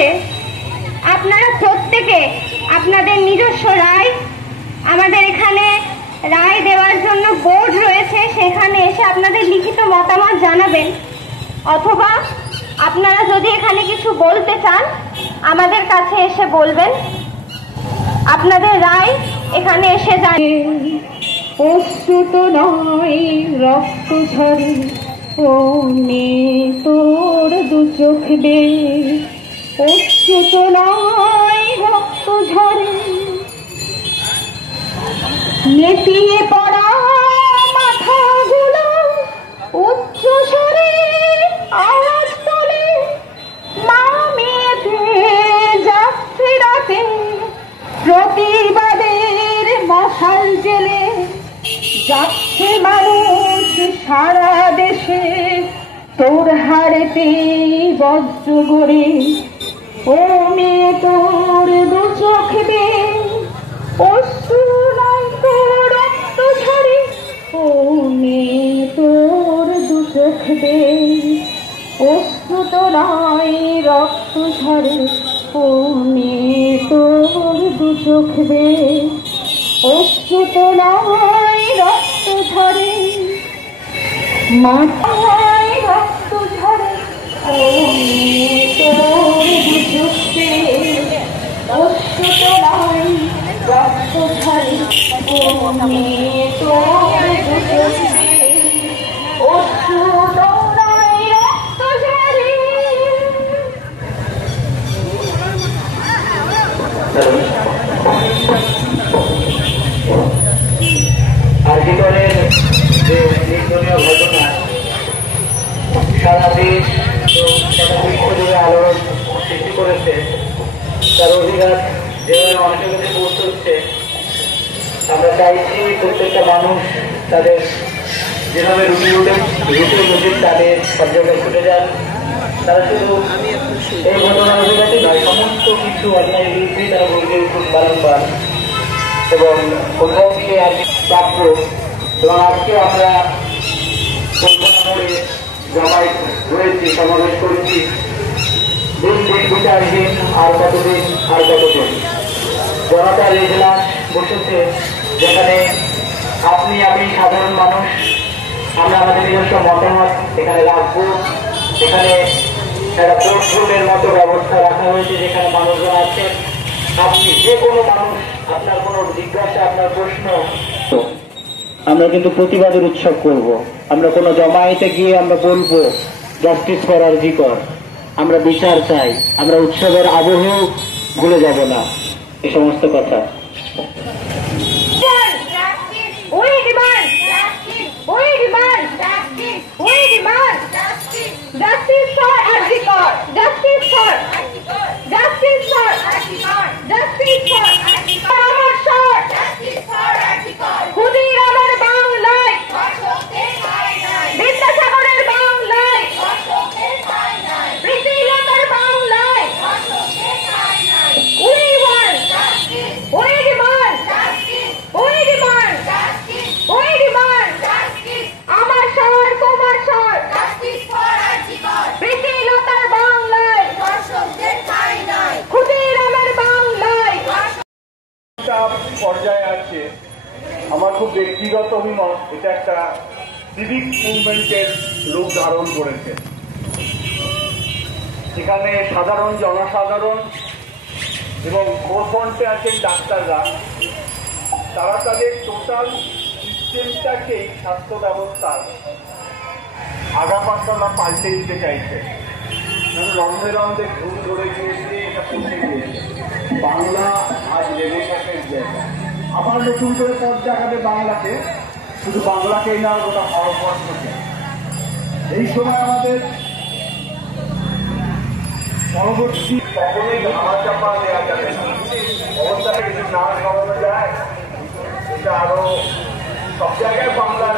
রয়েছে, আপনারা প্রত্যেকে আপনাদের নিজস্ব রায়, আমাদের এখানে রায় দেওয়ার জন্য বোর্ড রয়েছে, সেখানে এসে আপনাদের লিখিত মতামত জানাবেন। অথবা আপনারা যদি এখানে কিছু বলতে চান আমাদের কাছে এসে বলবেন, আপনাদের রায় এখানে এসে জানাবেন। অশ্রুত নয় রক্ত ঝরে, ও মেয়ে তোর দু চোখ বে, অশ্রুত নয় রক্ত ঝরে, নেতিয়ে পড়া মাথাগুলো উচ্চ স্বরে আওয়াজ তোলে, মা মেয়েতে যাচ্ছে রাতে প্রতিবাদের মশাল জেলে, যাচ্ছে মানুষ সারা দেশে তোর হারেতে বজ্র গড়ে, ও মেয়ে তোর দু চোখ বে, অশ্রু নয় তোর রক্ত ঝরে, ও মেয়ে তোর দু চোখ বে, অশ্রু তো নয় রক্ত ঝরে, ও মেয়ে তোর দু চোখ বে, অশ্রু তো নয় রক্ত ঝরে, মাথায় রক্ত ঝরে, ও মেয়ে তোর দু চোখ বে, অশ্রু তো নয় রক্ত ঝরে, ও মেয়ে তোর দু চোখ বে, অশ্রু তো নয় রক্ত ঝরে। আরজিকরের যে নিন্দনীয় ঘটনা সারা দেশ সারা বিশ্ব জুড়ে আলোড়ন সৃষ্টি করেছে, তার অধিকার যেভাবে মানুষের কাছে পৌঁছচ্ছে, আমরা চাইছি প্রত্যেকটা মানুষ তাদের যেভাবে রুটির মধ্যে তাদের সব জায়গায় ছুটে যান। তারা শুধু এই ঘটনার অধিকারই নয়, সমস্ত কিছু অন্যায়ের বিরুদ্ধে তারা বলতে উঠুন বারংবার এবং কোথাও থেকে আজকে প্রাপ্য। এবং আজকে আমরা কলকাতা মোড়ে জমাই রয়েছি, সমাবেশ করেছি, দিন দিন বিচারহীন আর কতদিন আর কতদিন জনতার এজলাস বসেছে, যেখানে আপনি আমি সাধারণ মানুষ আমরা আমাদের নিজস্ব মতামত এখানে রাখবো। এখানে একটা কোর্টরুমের মতো ব্যবস্থা রাখা হয়েছে, যেখানে মানুষজন আছেন, আপনি যে কোনো মানুষ আপনার কোনো জিজ্ঞাসা, আপনার প্রশ্ন, আমরা কিন্তু প্রতিবাদের উৎসব করব। আমরা কোনো জমায়েতে গিয়ে আমরা বলবো জাস্টিস ফর আরজিকর, আমরা বিচার চাই, আমরা উৎসবের আবহেও ভুলে যাব না এই সমস্ত কথা। পর্যায়ে আছে আমার খুব ব্যক্তিগত অভিমত, এটা একটা সিভিক মুভমেন্টের রূপ ধারণ করেছে। এখানে সাধারণ জনসাধারণ এবং ফোরফ্রন্টে আছেন ডাক্তাররা, তারা তাদের টোটাল সিস্টেমটাকেই স্বাস্থ্য ব্যবস্থার আগাপাশলা পাল্টে দিতে চাইছে। রন্ধে রন্ধে ঘুম ধরে গিয়েছে, এটা পৌঁছে গিয়েছে। বাংলা আজ রেনেসাঁসের জায়গা, আবার নতুন করে পথ দেখাবে বাংলাকে, শুধু বাংলাকেই না, গোটা ভারতবর্ষকে। এই সময় আমাদের পরবর্তী কখনোই ধামা চাপা দেওয়া যাবে না, অবস্থাটা কিছু না কমানো যায়, এটা আরো সব জায়গায় বাংলা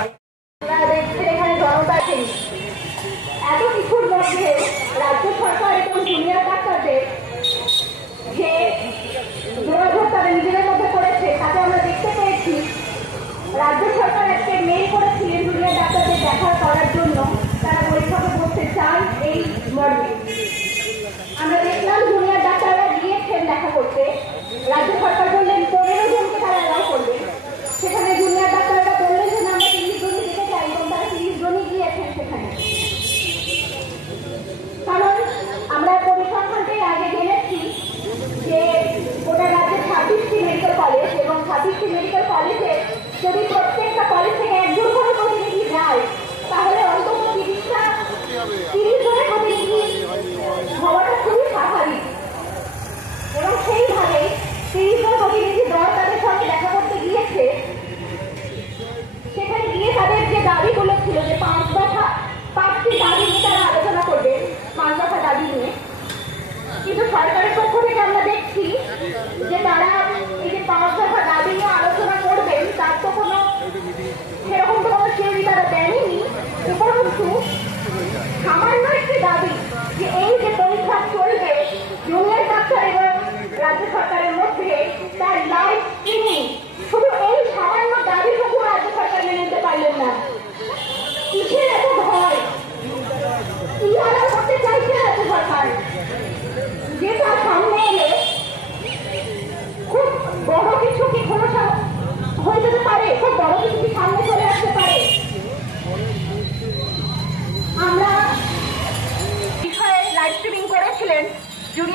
এখানে জনতা এত কিছুর মধ্যে রাজ্য সরকার এবং জুনিয়র ডাক্তারদের যে যোগাযোগ তারা নিজেদের মধ্যে করেছে, তাতে আমরা দেখতে পেয়েছি রাজ্য সরকার আজকে মেইল করেছিলেন জুনিয়র ডাক্তারদের দেখা করার জন্য, তারা বৈঠকে বসতে চান এই মর্মে। আমরা দেখলাম জুনিয়র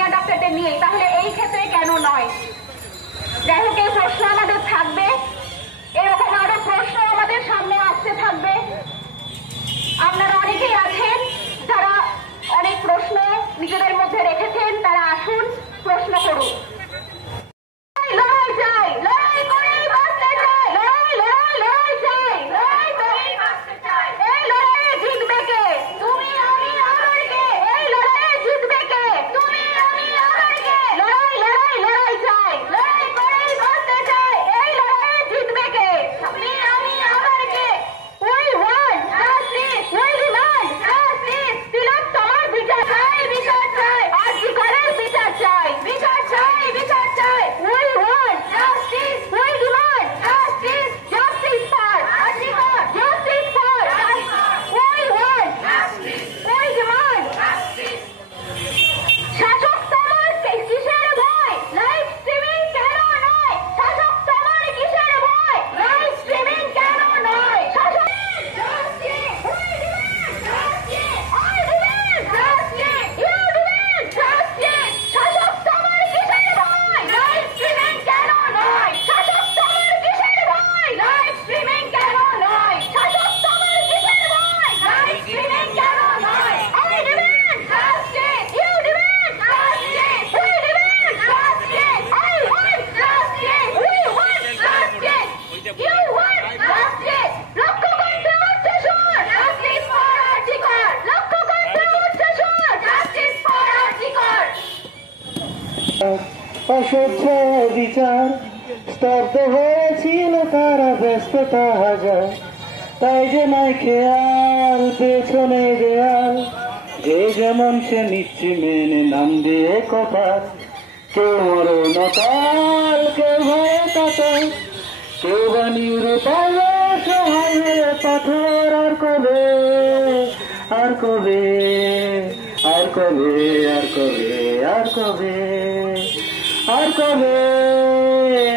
সিনিয়র ডাক্তারদের নিয়ে, তাহলে এই ক্ষেত্রে কেন নয়? যাই হোক, এই প্রশ্ন আমাদের থাকবে, এরকম আরো প্রশ্ন আমাদের সামনে আসতে থাকবে। আপনারা অনেকেই আছেন যারা অনেক প্রশ্ন নিজেদের মধ্যে রেখেছেন, তারা আসুন, প্রশ্ন করুন। লড়াই চাই, লড়াই করেই বাঁচতে চাই, লড়াই লড়াই লড়াই চাই, লড়াই করেই বাঁচতে চাই। এই লড়াইয়ে জিতবে কে? তুমি, আমি, আবার কে? এই লড়াইয়ে জিতবে কে? তুমি, আমি, আবার কে? লড়াই লড়াই লড়াই চাই, লড়াই করেই বাঁচতে চাই। এই লড়াইয়ে জিতবে কে? তুমি, আমি, আবার কে? We want justice, we demand justice। তিলোত্তমার বিচার চাই, বিচার চাই। আরজি করের বিচার চাই, বিচার চাই, বিচার চাই। We want justice, we demand justice, justice for আরজি কর, justice for we want justice, we demand justice। শাসক তোমার কিসের ভয়? লাইভ স্ট্রিমিং কেন নয়? শাসক তোমার কিসের ভয়? লাইভ স্ট্রিমিং কেন নয়? শাসক justice, we demand justice, I demand justice, you demand justice। শাসক তোমার কিসের ভয়? লাইভ স্ট্রিমিং কেন নয়? শাসক তোমার কিসের ভয়? লাইভ স্ট্রিমিং কেন নয়? শাসক তোমার কিসের ভয়? লাইভ স্ট্রিমিং কেন নয়? I demand justice, you demand justice, we demand justice, I want justice, we want justice, you want justice। লক্ষ্য করতে হচ্ছে সুর, justice for আরজি কর। লক্ষ্য করতে হচ্ছে সুর, justice for আরজি কর। অসহ্য বিচার স্তব্ধ হয়েছিল তারা ব্যস্ততা হাজার, তাই যে নাই খেয়াল পেছনে দেয়াল, যে যেমন সে নিচ্ছে মেনে নাম দিয়ে কপাল। কেউ মরণকাল, কেউ ভয়ে কাতাল, কেউ বা নিরুপায় সহায় হয়ে পাথর। আর কবে, আর কবে, আর কবে, আর কবে, আর কবে, আর কবে,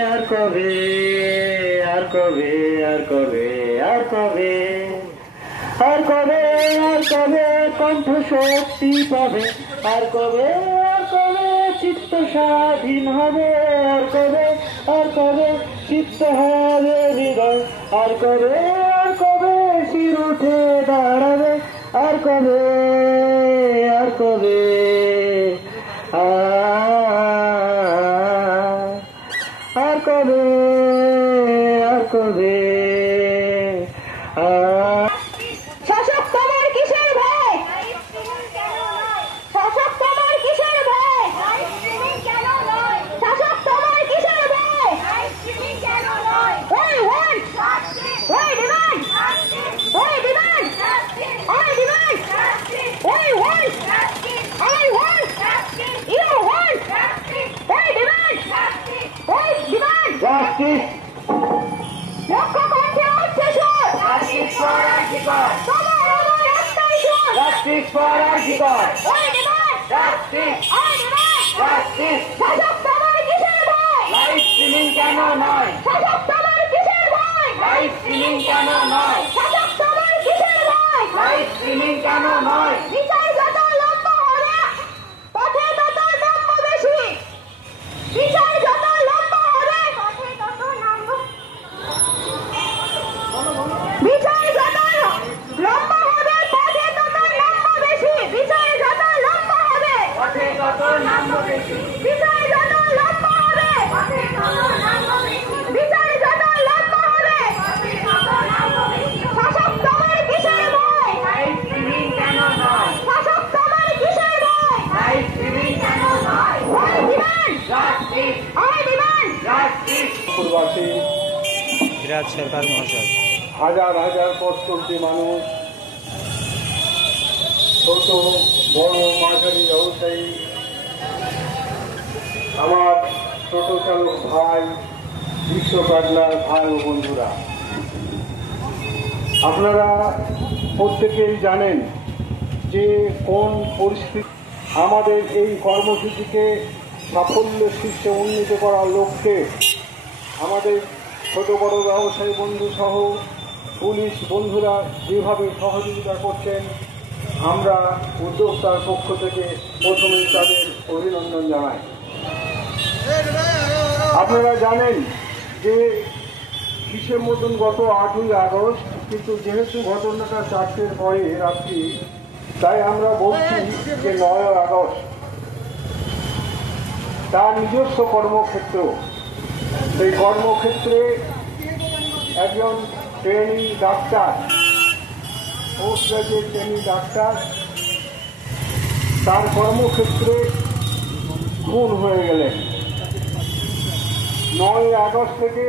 আর কবে, আর কবে, আর কবে, আর কবে, আর কবে, আর কবে কণ্ঠ শক্তি পাবে? আর কবে, আর কবে চিত্ত স্বাধীন হবে? আর কবে, আর কবে চিত্ত হবে হৃদয়? আর কবে, আর কবে শির উঠে দাঁড়াবে? আর কবে, আর কবে, আর কবে, আর কবে, শাসক তোমার কিসের ভয়? শাসক তোমার কিসের ভয়? শাসক তোমার কিসের ভয়? We want justice, we demand justice, we demand justice, I demand justice, we want justice, I want justice, you want justice, we demand justice, we demand justice. লক্ষ্য করতে হচ্ছে সুর, জাস্টিস ফর আরজি কর, তোমার আমার একটাই সুর। জাস্টিস ফর আরজি কর, We demand justice, I demand justice. শাসক তোমার কিসের ভয়? লাইভ স্ট্রিমিং কেন নয়? শাসক তোমার কিসের ভয়? লাইভ স্ট্রিমিং কেন নয়? শাসক তোমার কিসের ভয়? লাইভ স্ট্রিমিং কেন নয়? বিচার যত লম্বা হবে, পথে তত নাম্য বেশি। বিচার যত লম্বা হবে, পথে তত নাম্য। বিচার যত লম্বা হবে, পথে তত নাম্য বেশি। বিচার যত লম্বা হবে, পথে কত নাম্য বেশি। বিচার যত লম্বা হবে, পথে তত নাম্য বেশি। বিচার যত লম্বা হবে, পথে তত নাম্য বেশি। শাসক তোমার কিসের ভয়? লাইভ স্ট্রিমিং কেন নয়? শাসক তোমার কিসের ভয়? লাইভ স্ট্রিমিং কেন নয়? I demand, justice, I demand justice. পূর্বাসী বিরাট সরকার মহাশয়, হাজার হাজার পথ চলতি মানুষ, ছোট বড় মাঝারি ব্যবসায়ী, আমার টোটো চালক ভাই, রিক্সা পাটনার ভাই ও বন্ধুরা, আপনারা প্রত্যেকেই জানেন যে কোন পরিস্থিতি আমাদের এই কর্মসূচিকে সাফল্য শীর্ষে উন্নীত করার লক্ষ্যে আমাদের ছোট বড় ব্যবসায়ী বন্ধু সহ পুলিশ বন্ধুরা যেভাবে সহযোগিতা করছেন, আমরা উদ্যোক্তার পক্ষ থেকে প্রথমে তাদের অভিনন্দন জানাই। আপনারা জানেন যে কিসের মতন গত 8ই আগস্ট, কিন্তু যেহেতু ঘটনাটা 4টের পরে রাত্রি, তাই আমরা বলছি যে 9ই আগস্ট। তার নিজস্ব কর্মক্ষেত্র, সেই কর্মক্ষেত্রে একজন training doctor, post graduate training doctor, তার কর্মক্ষেত্রে খুন হয়ে গেলেন। 9ই আগস্ট থেকে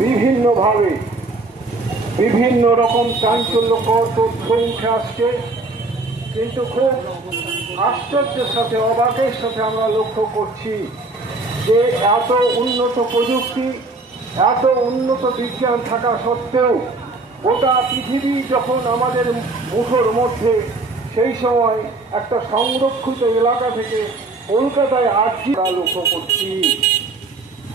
বিভিন্নভাবে বিভিন্ন রকম চাঞ্চল্যকর তথ্য উঠে আসছে, কিন্তু খুব আশ্চর্যের সাথে, অবাকের সাথে আমরা লক্ষ্য করছি যে এত উন্নত প্রযুক্তি, এত উন্নত বিজ্ঞান থাকা সত্ত্বেও গোটা পৃথিবী যখন আমাদের মুঠোর মধ্যে, সেই সময় একটা সংরক্ষিত এলাকা থেকে কলকাতায় আসছি লক্ষ্য করছি।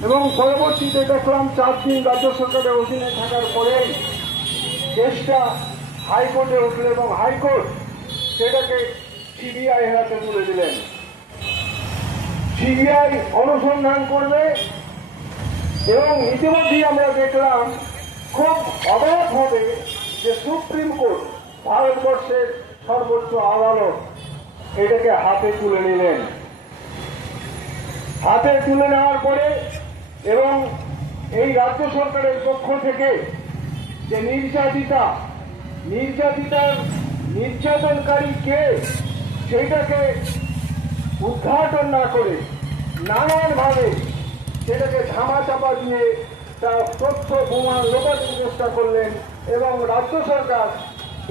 এবং পরবর্তীতে দেখলাম 4 দিন রাজ্য সরকারের অধীনে থাকার পরেই কেসটা হাইকোর্টে উঠল এবং হাইকোর্ট সেটাকে সিবিআই হাতে তুলে দিলেন। সিবিআই অনুসন্ধান করবে এবং ইতিমধ্যেই আমরা দেখলাম খুব অবাক হবে যে সুপ্রিম কোর্ট, ভারতবর্ষের সর্বোচ্চ আদালত, এটাকে হাতে তুলে নিলেন। হাতে তুলে নেওয়ার পরে এবং এই রাজ্য সরকারের পক্ষ থেকে যে নির্যাতনকারী কে সেইটাকে উদ্ঘাটন না করে নানানভাবে সেটাকে ধামাচাপা দিয়ে তার তথ্য প্রমাণ লোকাতে চেষ্টা করলেন এবং রাজ্য সরকার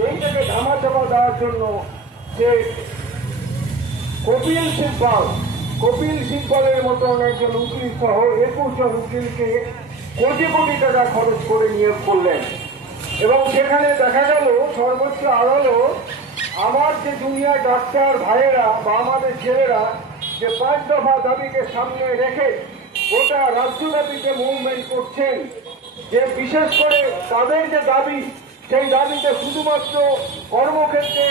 এইটাকে ধামাচাপা দেওয়ার জন্য যে কপিল সিব্বলের মতন একজন উকিল সহ 21 জন উকিলকে কোটি কোটি টাকা খরচ করে নিয়োগ করলেন। এবং সেখানে দেখা গেল সর্বোচ্চ আদালত আমার যে জুনিয়র ডাক্তার ভাইয়েরা বা আমাদের ছেলেরা যে 5 দফা দাবিকে সামনে রেখে গোটা রাজ্যব্যাপীতে মুভমেন্ট করছেন, যে বিশেষ করে তাদের যে দাবি, সেই দাবিতে শুধুমাত্র কর্মক্ষেত্রে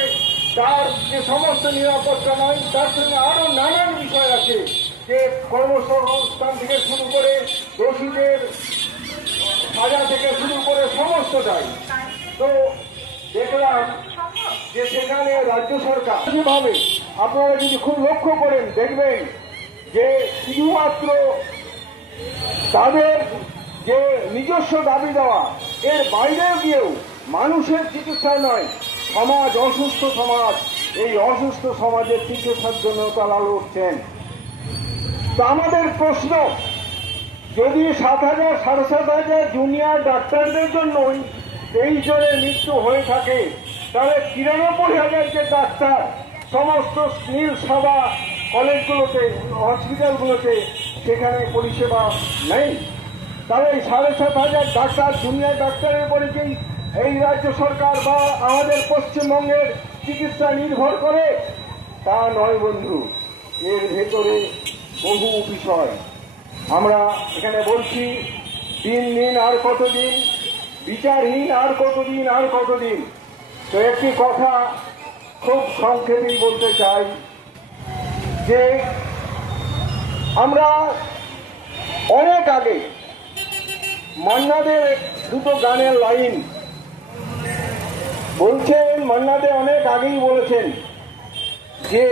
তার যে সমস্ত নিরাপত্তা নয়, তার সঙ্গে আরো নানান বিষয় আছে, যে কর্মসংস্থান থেকে শুরু করে দোষীদের সাজা থেকে শুরু করে সমস্তটাই। তো দেখলাম যে সেখানে রাজ্য সরকার যেভাবে, আপনারা যদি খুব লক্ষ্য করেন দেখবেন যে শুধুমাত্র তাদের যে নিজস্ব দাবি দেওয়া, এর বাইরে গিয়েও মানুষের চিকিৎসা নয়, সমাজ, অসুস্থ সমাজ, এই অসুস্থ সমাজের চিকিৎসার জন্য তারা লড়ছেন। তো আমাদের প্রশ্ন, যদি 7,000 7,500 জুনিয়র ডাক্তারদের জন্যই 23 জনের মৃত্যু হয়ে থাকে, তাহলে 93,000 যে ডাক্তার সমস্ত নীল সাদা কলেজগুলোতে, হসপিটালগুলোতে সেখানে পরিষেবা নেই, তাহলে এই 7,500 ডাক্তার, জুনিয়র ডাক্তারের উপরে কি এই রাজ্য সরকার বা আমাদের পশ্চিমবঙ্গের চিকিৎসা নির্ভর করে? তা নয় বন্ধু, এর ভেতরে বহু বিষয়। আমরা এখানে বলছি দিন আর কতদিন, বিচারহীন আর কতদিন। তো একটি কথা খুব সংক্ষেপেই বলতে চাই যে আমরা অনেক আগে মান্নাদের 2টো গানের লাইন বলছেন, মান্নাদে অনেক আগেই বলেছেন যে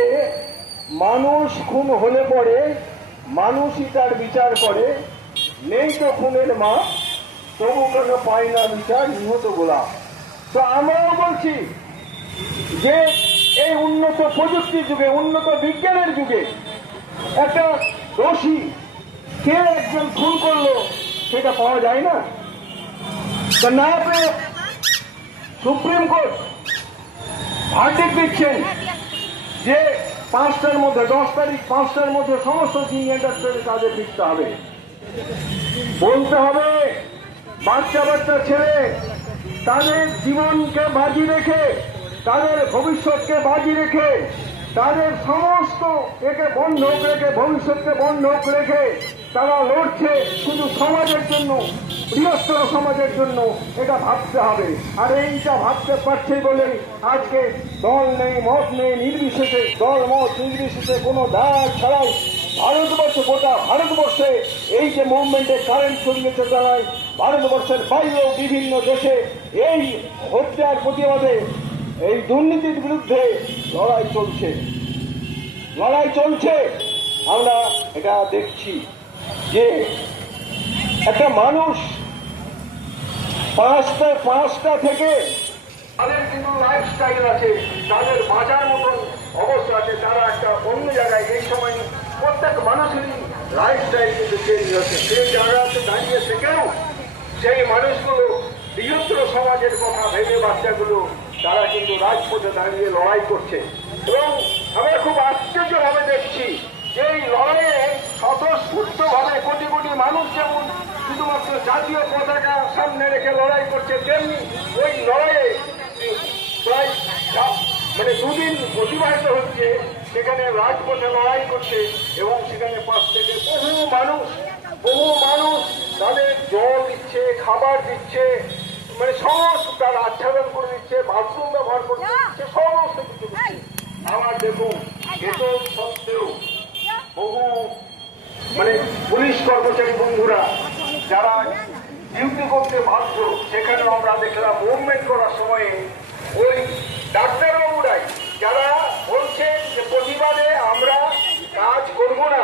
মানুষ খুন হলে পরে মানুষই তার বিচার করে, নেই তো খুনের মা, তবু কেন পায় না বিচার নিহত গোলাম। তো আমরাও বলছি যে এই উন্নত প্রযুক্তির যুগে, উন্নত বিজ্ঞানের যুগে একটা দোষী কে একজন খুন করলো সেটা পাওয়া যায় না। তো না পেয়ে সুপ্রিম কোর্ট ভার্ডিক্ট দিচ্ছেন যে 5টার মধ্যে, 10 তারিখ 5টার মধ্যে সমস্ত সিনিয়র ডাক্তারের কাজে ফিরতে হবে। বলতে হবে বাচ্চা ছেলে তাদের জীবনকে বাজি রেখে, তাদের ভবিষ্যৎকে বাজি রেখে, তাদের সমস্ত একে বন্ধক রেখে, ভবিষ্যৎকে বন্ধক রেখে তারা লড়ছে শুধু সমাজের জন্য, বৃহত্তর সমাজের জন্য এটা ভাবতে হবে। আর এইটা ভাবতে পারছে বলেই আজকে দল নেই, মত নেই, নির্বিশেষে দল মত নির্বিশেষে কোনো দাগ ছাড়াই ভারতবর্ষ, গোটা ভারতবর্ষে এই যে মুভমেন্টে কারেন্ট ছড়িয়েছে তারাই ভারতবর্ষের বাইরেও বিভিন্ন দেশে এই হত্যার প্রতিবাদে, এই দুর্নীতির বিরুদ্ধে লড়াই চলছে। আমরা এটা দেখছি যে একটা মানুষ পাঁচটা থেকে তাদের কিন্তু লাইফস্টাইল আছে, তাদের বাঁচার মতন অবস্থা আছে, তারা একটা অন্য জায়গায় এই সময় প্রত্যেক মানুষেরই লাইফস্টাইল কিন্তু চেঞ্জ হচ্ছে। সেই জায়গাতে দাঁড়িয়ে থেকেও সেই মানুষগুলো বৃহত্তর সমাজের কথা ভেবে বাচ্চাগুলো তারা কিন্তু রাজপথে দাঁড়িয়ে লড়াই করছে। এবং আমরা খুব আশ্চর্যভাবে দেখছি যে এই লড়াইয়ে স্বতঃস্ফূর্তভাবে কোটি কোটি মানুষ যেমন শুধুমাত্র জাতীয় পতাকা সামনে রেখে লড়াই করছে, তেমনি ওই লড়াইয়ে প্রায় দুদিন অতিবাহিত হচ্ছে, সেখানে রাজপথে লড়াই করছে এবং সেখানে পাশ থেকে বহু মানুষ তাদের জল দিচ্ছে, খাবার দিচ্ছে, সমস্ত তার আচ্ছাদন করে দিচ্ছে, বাথরুম ব্যবহার করে দিচ্ছে, সমস্ত কিছু দিচ্ছে। আমার দেখুন, এত সত্ত্বেও বহু পুলিশ কর্মচারী বন্ধুরা যারা ডিউটি করতে বাধ্য, সেখানেও আমরা দেখলাম মুভমেন্ট করার সময় ওই ডাক্তারবাবুরাই যারা বলছেন যে প্রতিবাদে আমরা কাজ করব না,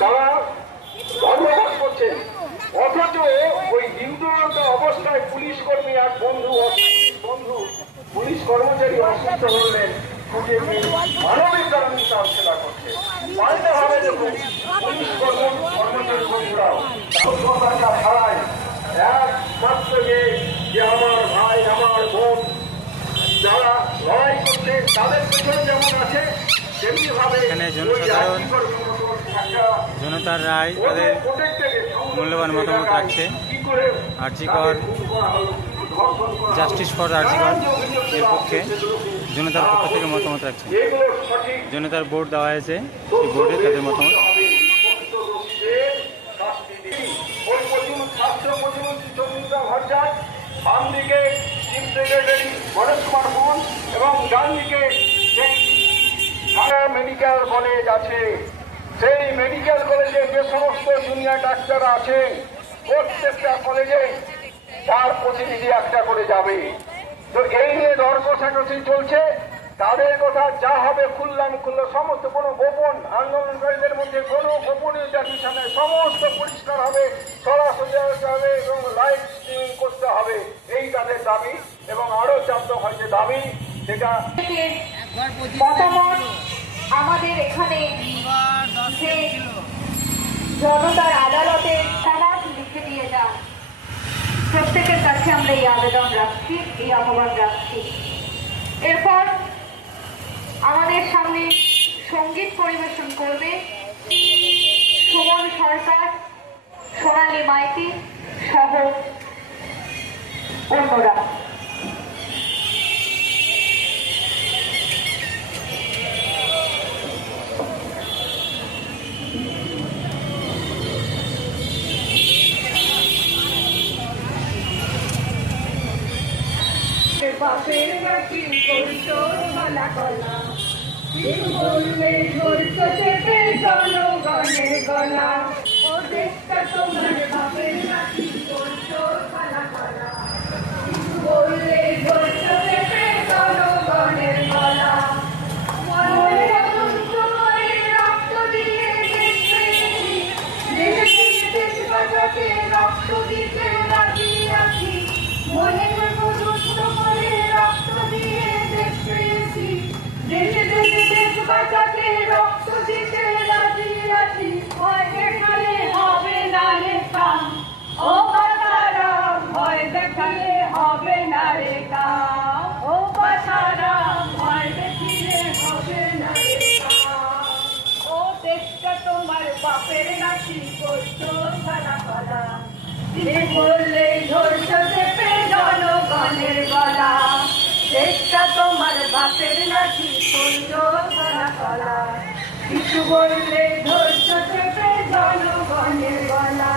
তারা ধর্মঘট করছেন, অথচ ওই ডিউটিরত অবস্থায় পুলিশ কর্মী এক বন্ধু পুলিশ কর্মচারী অসুস্থ হলেন, মানবিক কারণে তার সেবা করছে। পাল্টা ভাবে দেখুন পুলিশ কর্মচারী বন্ধুরাও ছাড়াই একমাত্র যে আমার ভাই, আমার বোন যারা লড়াই করছে তাদের পেছনে যেমন আছে তেমনি ভাবে জনতার রায় তাদের মূল্যবান মতামত রাখছে। আরজিকর জাস্টিস ফর আরজিকর এর পক্ষে জনতার পক্ষ থেকে মতামত রাখছে। জনতার ভোট দেওয়া হয়েছে, সেই ভোটে তাদের মতামত। বাম দিকে চিফ সেক্রেটারি মনোজ কুমার বোন এবং ডান দিকে মেডিকেল কলেজ আছে। সেই মেডিকেল কলেজে যে সমস্ত জুনিয়র ডাক্তার আছেন, প্রত্যেকটা কলেজে তার প্রতিনিধি একটা করে যাবে। তো এই নিয়ে দর কষাকষি চলছে। তাদের কথা যা হবে খুললাম সমস্ত কোনো গোপন আন্দোলনকারীদের মধ্যে কোনো গোপনীয়তা বিষয় নেই, সমস্ত পরিষ্কার হবে, সরাসরি হবে এবং লাইভ স্ট্রিমিং করতে হবে, এই তাদের দাবি। এবং আরো চাপ হয়েছে দাবি, সেটা মতামত আমাদের এখানে যে জনতার আদালতে তারা লিখে দিয়ে যান, প্রত্যেকের কাছে আমরা এই আবেদন রাখছি, এই আহ্বান রাখছি। এরপর আমাদের সামনে সঙ্গীত পরিবেশন করবে সুমন সরকার, সোনালী মাইতি সহ অন্যরা। বাপের বাকি করছো মালা কলা, বললে ধরছো চেপে জনগণের গলা, ও দেশটা তোমার বাপের বাকি করছো মালা কলা, বললে ধরছো চেপে জনগণের গলা, মনে রক্ত দিয়ে দেশ বাঁচাতে রক্ত দিতে রাজি আছি, মনে রক্ত দিয়ে দেশ পেয়েছি, দেশে দেশে দেশ বাঁচাতে রক্ত দিতে রাজি আছি, ভয় দেখালে হবে না রে কাম, ও বাছারাম ভয় দেখালে হবে না রে কাম, ও বাছারাম ভয় দেখিলে হবে না রে কাম, ও দেশটা তোমার বাপের নাকি করছো সারা পালা, বললে ধরছো চেপে জনগণের গলা, দেশটা তোমার বাপের নাকি করছো সারা পালা, কিছু বললে ধরছো চেপে জনগণের গলা,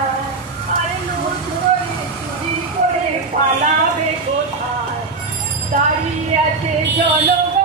আরে গেছে জনগণ